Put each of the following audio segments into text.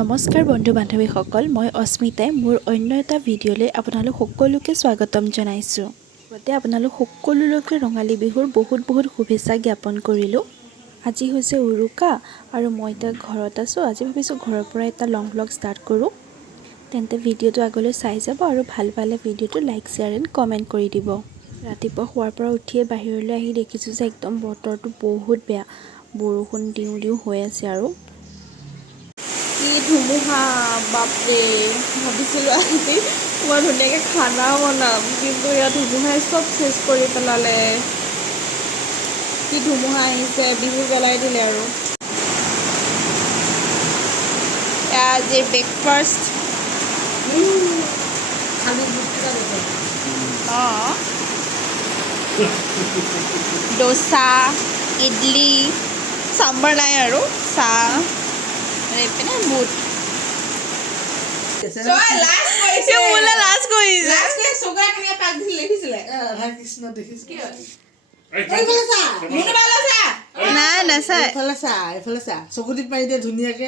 নমস্কাৰ বন্ধু বান্ধৱীসকল, মই অস্মিতাই মোৰ অন্য এটা ভিডিঅ'লৈ আপোনালোক সকলোকে স্বাগতম জনাইছোঁ। লগতে আপোনালোক সকলোলৈকে ৰঙালী বিহুৰ বহুত শুভেচ্ছা জ্ঞাপন কৰিলোঁ। আজি হৈছে উৰুকা আৰু মই এতিয়া ঘৰত আছোঁ। আজি ভাবিছোঁ ঘৰৰ পৰা এটা লং ব্লগ ষ্টাৰ্ট কৰোঁ। তেন্তে ভিডিঅ'টো আগলৈ চাই যাব আৰু ভাল পালে ভিডিঅ'টো লাইক, শ্বেয়াৰ এণ্ড কমেণ্ট কৰি দিব। ৰাতিপুৱা শোৱাৰ পৰা উঠিয়ে বাহিৰলৈ আহি দেখিছোঁ যে একদম বতৰটো বহুত বেয়া, বৰষুণ দিওঁ হৈ আছে আৰু ধুমুহা বাপৰে ভাবিছিলোঁ আজি মই ধুনীয়াকৈ খানা বনাম, কিন্তু ইয়াত ধুমুহাই চব চেছ কৰি পেলালে। কি ধুমুহা আহিছে, বিহু পেলাই দিলে আৰু। আজিৰ ব্ৰেকফাষ্ট অঁ দোচা, ইডলি, চাম্বাৰ নাই আৰু চাহ এইপিনে বুট। নাই নাচাই চকুটিত মাৰি দিয়ে ধুনীয়াকে।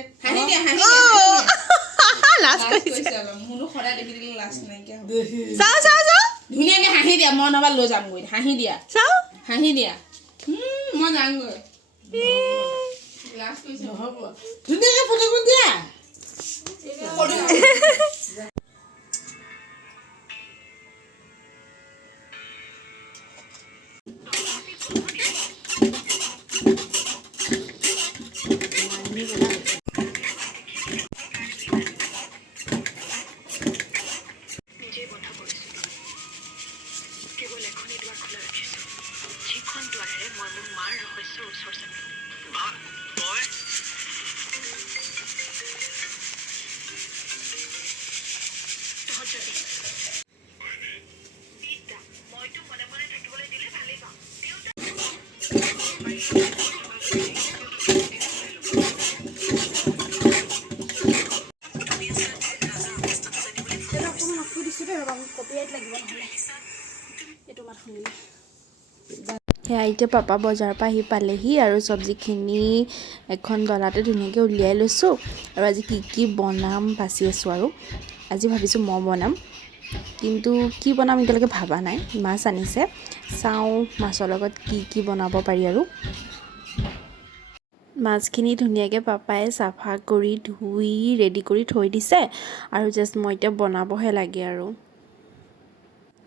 ধুনীয়াকে হাঁহি দিয়া, মই নবা লৈ যামগৈ। হাঁহি দিয়া, হাঁহি দিয়া, মই যামগৈ। ধুনীয়াকে ফটোখন দিয়া। সেয়া এতিয়া পাপা বজাৰৰ পৰা আহি পালেহি আৰু চব্জিখিনি এখন ডলাতে ধুনীয়াকৈ উলিয়াই লৈছোঁ। আৰু আজি কি বনাম বাচি আছোঁ আৰু আজি ভাবিছোঁ মই বনাম, কিন্তু কি বনাম এতিয়ালৈকে ভবা নাই। মাছ আনিছে, চাওঁ মাছৰ লগত কি বনাব পাৰি আৰু। মাছখিনি ধুনীয়াকৈ পাপাই চাফা কৰি ধুই ৰেডি কৰি থৈ দিছে আৰু জাষ্ট মই এতিয়া বনাবহে লাগে আৰু।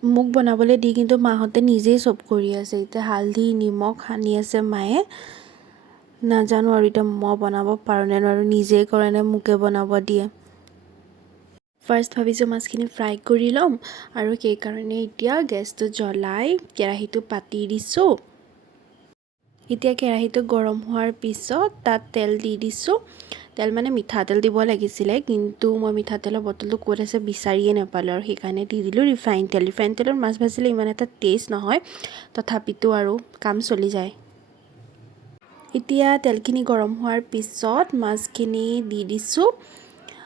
মোক বনাবলৈ দি কিন্তু মাহঁতে নিজেই চব কৰি আছে। এতিয়া হালধি নিমখ সানি আছে মায়ে, নাজানো আৰু এতিয়া মই বনাব পাৰোঁ নে নোৱাৰোঁ, নিজেই কৰে নে মোকে বনাব দিয়ে। ফাৰ্ষ্ট ভাবিছোঁ মাছখিনি ফ্ৰাই কৰি ল'ম আৰু সেইকাৰণে এতিয়া গেছটো জ্বলাই কেৰাহীটো পাতি দিছোঁ। এতিয়া কেৰাহীটো গৰম হোৱাৰ পিছত তাত তেল দি দিছোঁ। তেল মানে মিঠাতেল দিব লাগিছিলে, কিন্তু মই মিঠাতেলৰ বটলটো ক'ত আছে বিচাৰিয়ে নাপালোঁ আৰু সেইকাৰণে দি দিলোঁ ৰিফাইন তেল। ৰিফাইন তেলত মাছ ভাজিলে ইমান এটা টেষ্ট নহয়, তথাপিতো আৰু কাম চলি যায়। এতিয়া তেলখিনি গৰম হোৱাৰ পিছত মাছখিনি দি দিছোঁ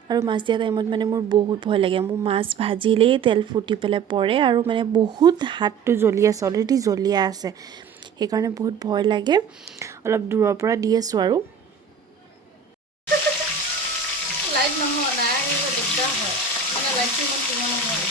আৰু মাছ দিয়া টাইমত মানে মোৰ বহুত ভয় লাগে। মোৰ মাছ ভাজিলেই তেল ফুটি পেলাই পৰে আৰু মানে বহুত হাতটো জ্বলি আছে, অলৰেডি জ্বলিয়া আছে, সেইকাৰণে বহুত ভয় লাগে। অলপ দূৰৰ পৰা দি আছোঁ আৰু। লাইট নহয়, নাই দিগদাৰ হয়, মানে লাইটটো ইমান কিমান নহয়।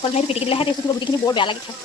কলভাইটো পিটিকি দিলেহে টেষ্ট উঠিব, গুটিখিনি বৰ বেয়া লাগে খাই।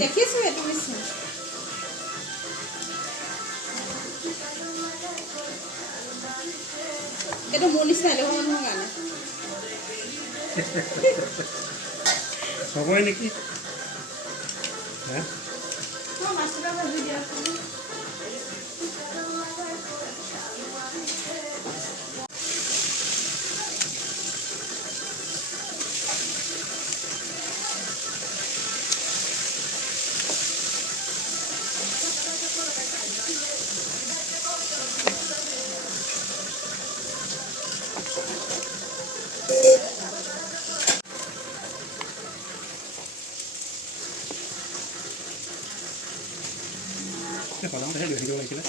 দেখিছোঁ এইটো বেছি এইটো মোৰ নিচিনা এলেহুৱা মানুহৰ কাৰণে হ'বই নেকি মাছটা ভাজি দিয়া সদায় লৈ থাকিব লাগিছিলে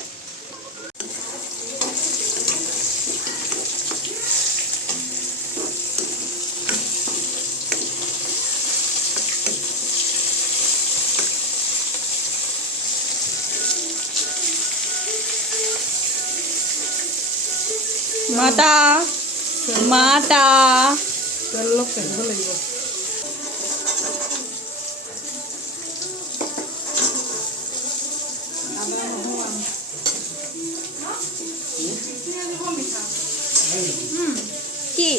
মাতা মাতা তেল অলপ কাঢ়িব লাগিব কি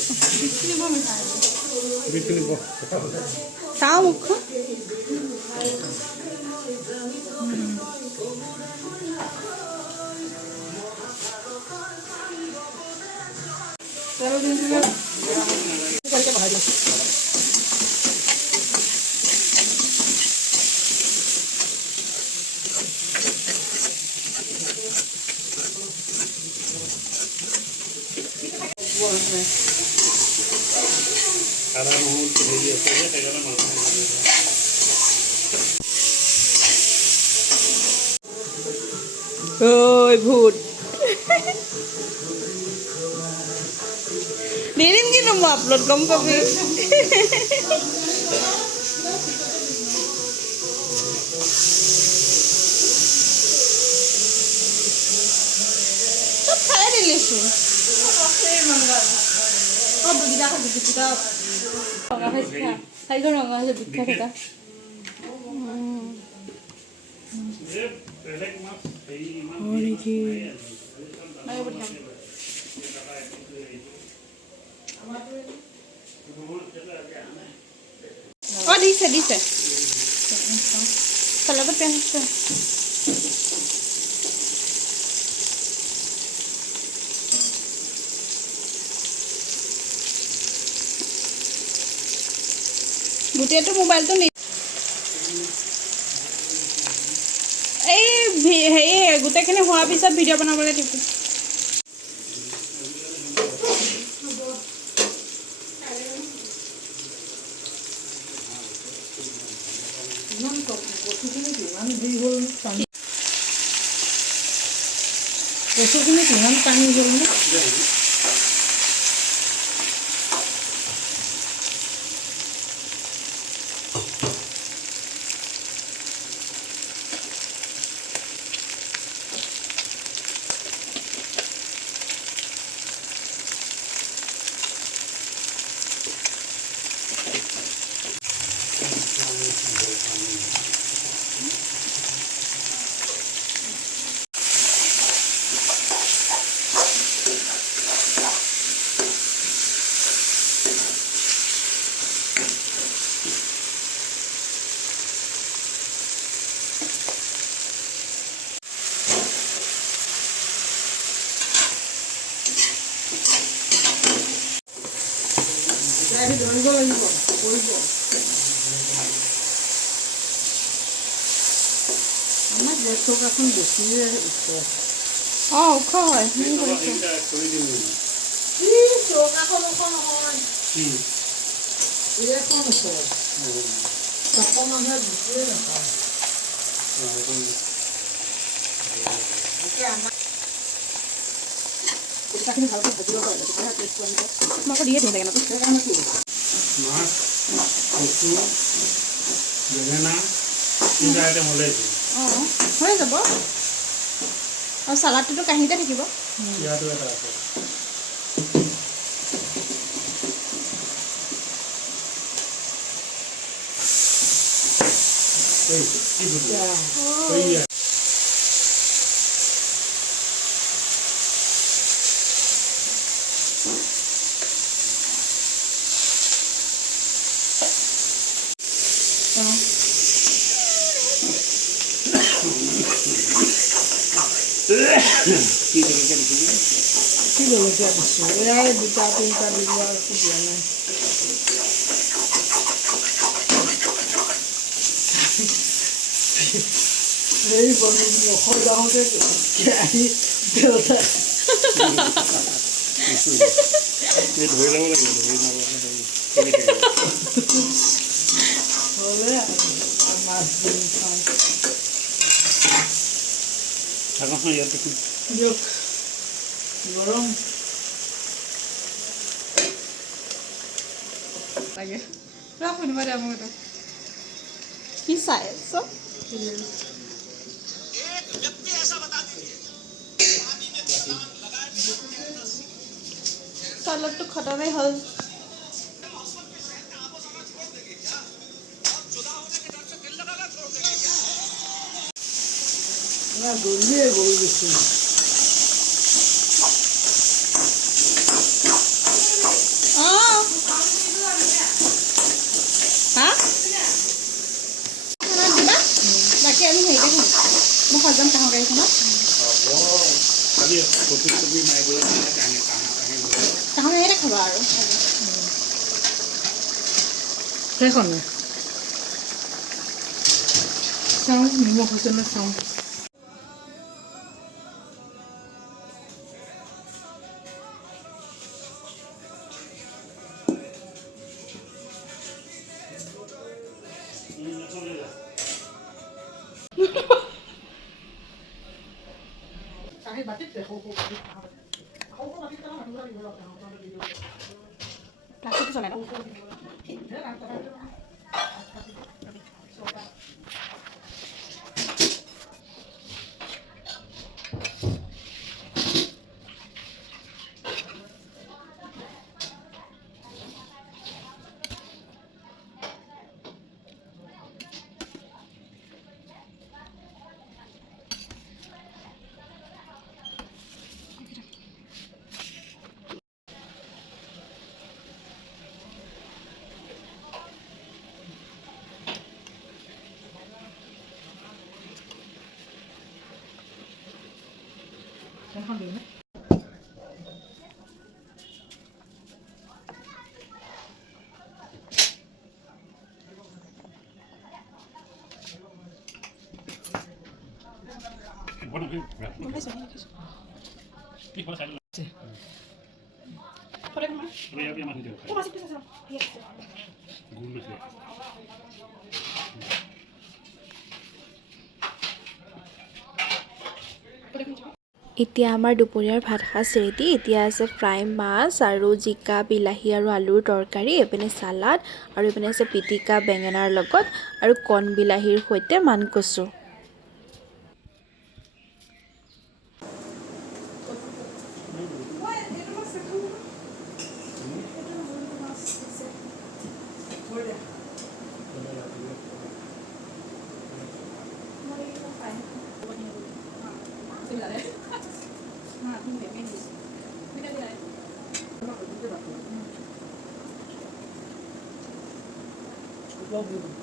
বিলকুল চাওঁ মুখ তেল দি দিলে বহাই দিওঁ আদা নহৰু হেৰি আছে যে সেইকাৰণে মাংস ঐ ভূত দি দিম কিন্তু মই আপলোড গম পাবি চব খাই দিলিচোন চাৰিখন ৰঙা হৈছে বিখ্যাত এটা বেলেগ মাছ হেৰি ইমান অঁ দিছে দিছে চালাডত পিঁয়াজ আছে গোটেইটো মোবাইলটো এই হেৰি গোটেইখিনি হোৱাৰ পিছত ভিডিঅ' বনাবলৈ টিপি কচুখিনি কিমান টানি গ'ল নে ধৰিব লাগিব কৰিব আমাৰ গেছ চৌকাখন বেছিয়ে ওখ ওখ হয় এইটা কৰি দিম চৌকাখন ওখ নহয় কি এইখন ওখ তাপৰ মানুহে বুজিয়ে নাপায় পিঠাখিনি ভালকৈ ভাজিব পাৰে তেতিয়াহে টেষ্টটো আহিব মই আকৌ দিয়ে দিওঁ বেঙেনাটো সেইকাৰণেতো মাছ কচু বেঙেনা তিনিটা আইটেম হ'লেই হৈ যাব আৰু চালাডটোতো কাঁহীতে থাকিব ইয়াতো এটা আছে এই কি বুদ্ধি এই কি জলকীয়া দিছিলি কি জলকীয়া দিছোঁ এয়াই দুটা তিনিটা দিব আৰু একো দিয়া নাই এই অসম যাওঁতে কেৰাহী দেউতা এই ধৰি ল'ব লাগিব ধৰি নল'লে হ'লে মাছ দিম খাওঁ থাকোঁ ইয়াত দেখোন দিয়ক গৰম লাগে পুৰা শুনিব দিয়া মোক এইটো কি চাই আছ চালাডটো খতমেই হ'ল না গলিয়ে গলি গৈছে হা দিবা বাকী আমি হেৰিতে খাম মই সজাম কাঁহৰ গাড়ীখনত খালি কপি কপি মাৰিবলৈ কাঁহৰ গাড়ীতে খাবা আৰু সেইখনে চাওঁ নিমখ হৈছে নে চাওঁ প্লাষ্টিকটো চলাই ন সেইখন দিওঁ নে এতিয়া আমাৰ দুপৰীয়াৰ ভাত সাজ ৰেডি এতিয়া আছে ফ্ৰাই মাছ আৰু জিকা বিলাহী আৰু আলুৰ তৰকাৰী এইপিনে চালাড আৰু এইপিনে আছে পিটিকা বেঙেনাৰ লগত আৰু কণ বিলাহীৰ সৈতে মানকচু Well,